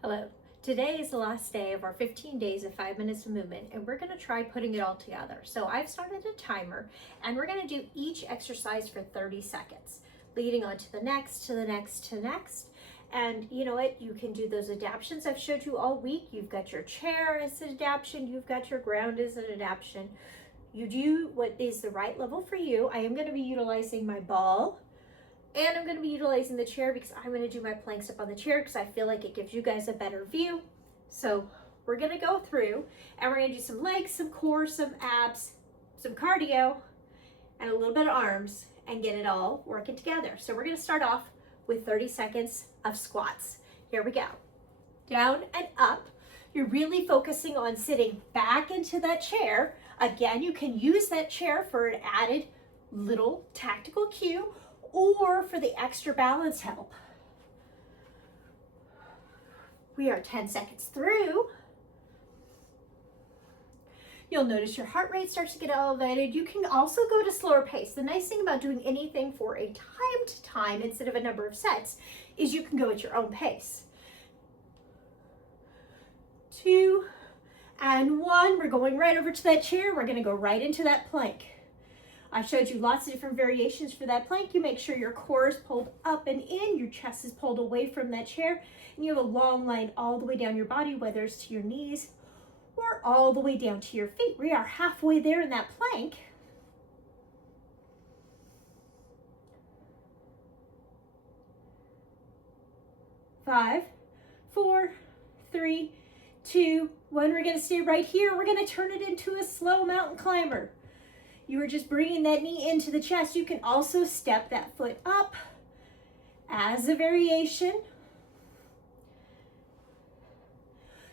Hello. Today is the last day of our 15 days of 5 minutes of movement, and we're going to try putting it all together. So I've started a timer, and we're going to do each exercise for 30 seconds, leading on to the next, to the next, to the next. And you know what? You can do those adaptations I've showed you all week. You've got your chair as an adaptation. You've got your ground as an adaptation. You do what is the right level for you. I am going to be utilizing my ball. And I'm going to be utilizing the chair because I'm going to do my planks up on the chair because I feel like it gives you guys a better view. So we're going to go through and we're going to do some legs, some core, some abs, some cardio, and a little bit of arms and get it all working together. So we're going to start off with 30 seconds of squats. Here we go. Down and up. You're really focusing on sitting back into that chair. Again, you can use that chair for an added little tactical cue or for the extra balance help. We are 10 seconds through. You'll notice your heart rate starts to get elevated. You can also go to slower pace. The nice thing about doing anything for a timed time instead of a number of sets is you can go at your own pace. 2 and 1. We're going right over to that chair. We're going to go right into that plank. I showed you lots of different variations for that plank. You make sure your core is pulled up and in, your chest is pulled away from that chair, and you have a long line all the way down your body, whether it's to your knees or all the way down to your feet. We are halfway there in that plank. Five, 4, 3, 2, 1. We're going to stay right here. We're going to turn it into a slow mountain climber. You are just bringing that knee into the chest. You can also step that foot up as a variation.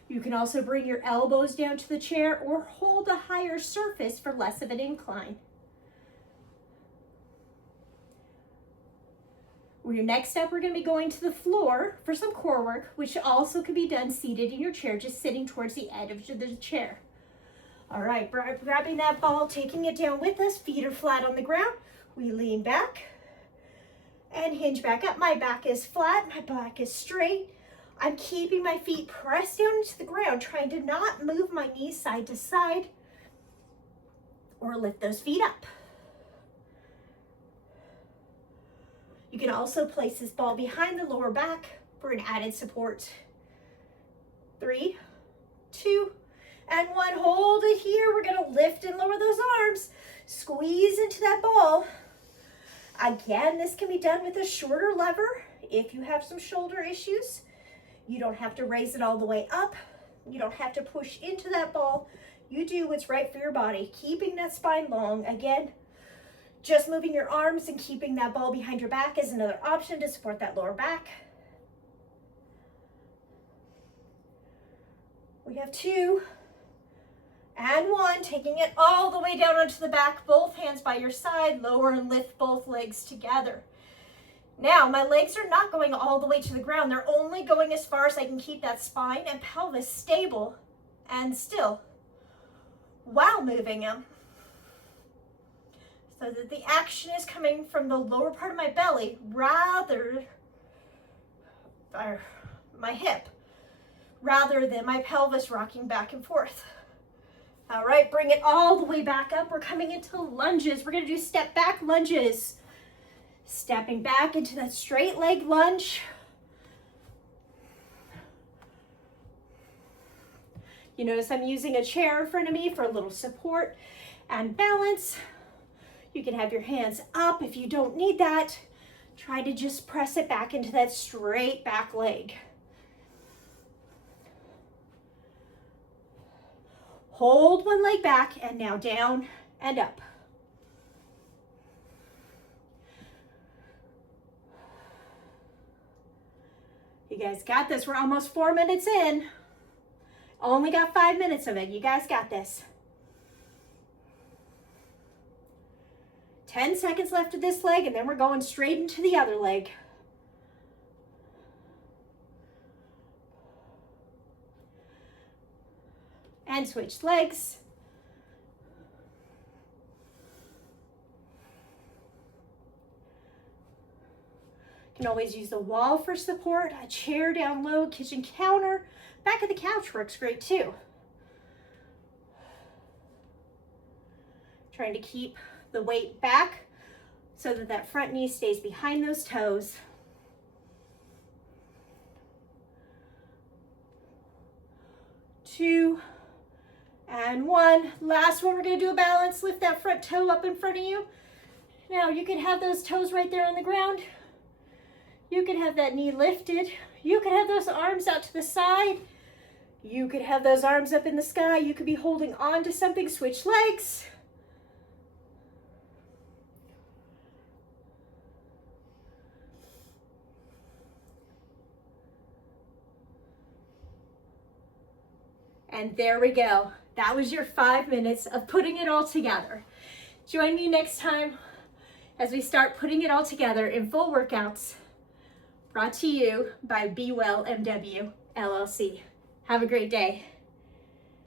You can also bring your elbows down to the chair or hold a higher surface for less of an incline. Your next step, we're going to be going to the floor for some core work, which also can be done seated in your chair, just sitting towards the edge of the chair. All right, grabbing that ball, taking it down with us, feet are flat on the ground. We lean back and hinge back up. My back is flat, my back is straight. I'm keeping my feet pressed down into the ground, trying to not move my knees side to side or lift those feet up. You can also place this ball behind the lower back for an added support. 3, 2, and 1. Hold it here. We're going to lift and lower those arms. Squeeze into that ball. Again, this can be done with a shorter lever if you have some shoulder issues. You don't have to raise it all the way up. You don't have to push into that ball. You do what's right for your body. Keeping that spine long. Again, just moving your arms and keeping that ball behind your back is another option to support that lower back. We have 2 and 1, taking it all the way down onto the back, both hands by your side, lower and lift both legs together. Now, my legs are not going all the way to the ground. They're only going as far as I can keep that spine and pelvis stable and still while moving them, so that the action is coming from the lower part of my belly rather, or my hip, rather than my pelvis rocking back and forth. All right, bring it all the way back up. We're coming into lunges. We're going to do step back lunges. Stepping back into that straight leg lunge. You notice I'm using a chair in front of me for a little support and balance. You can have your hands up if you don't need that. Try to just press it back into that straight back leg. Hold one leg back and now down and up. You guys got this. We're almost 4 minutes in. Only got 5 minutes of it. You guys got this. 10 seconds left of this leg, and then we're going straight into the other leg. And switch legs. You can always use the wall for support, a chair down low, kitchen counter. Back of the couch works great too. Trying to keep the weight back so that that front knee stays behind those toes. Two, and one. Last one, we're gonna do a balance. Lift that front toe up in front of you. Now you can have those toes right there on the ground. You could have that knee lifted. You could have those arms out to the side. You could have those arms up in the sky. You could be holding on to something, switch legs. And there we go. That was your 5 minutes of putting it all together. Join me next time as we start putting it all together in full workouts, brought to you by Be Well MW LLC. Have a great day.